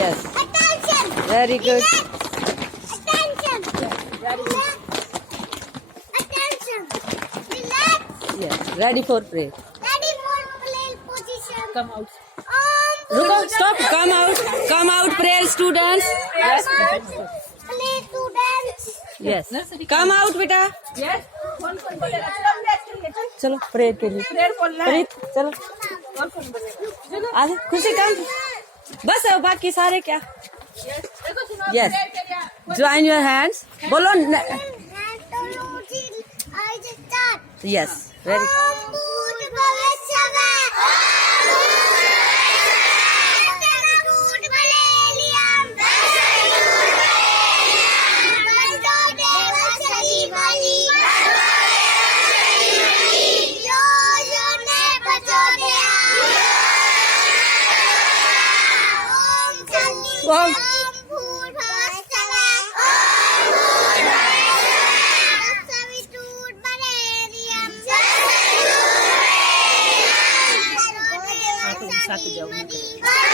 Yes. Attention. Very good. Attention. Very good. Attention. Relax. Yes. Ready for prayer. Ready for play position. Come out. रुको, stop. Come out. Come out, prayer students. Yes. Play students. Yes. Come out, बेटा. Yes. कौन बोलेगा? चलो prayer के लिए. Prayer बोलना है. प्रीत, चलो. और कौन बोलेगा? आगे खुशी काम. बस अब बाकी सारे क्या? देखो सुनो. Yes. प्रेयर के लिए. Join your hands. बोलो. I just start. Yes. Very. Om. साथ जाओ.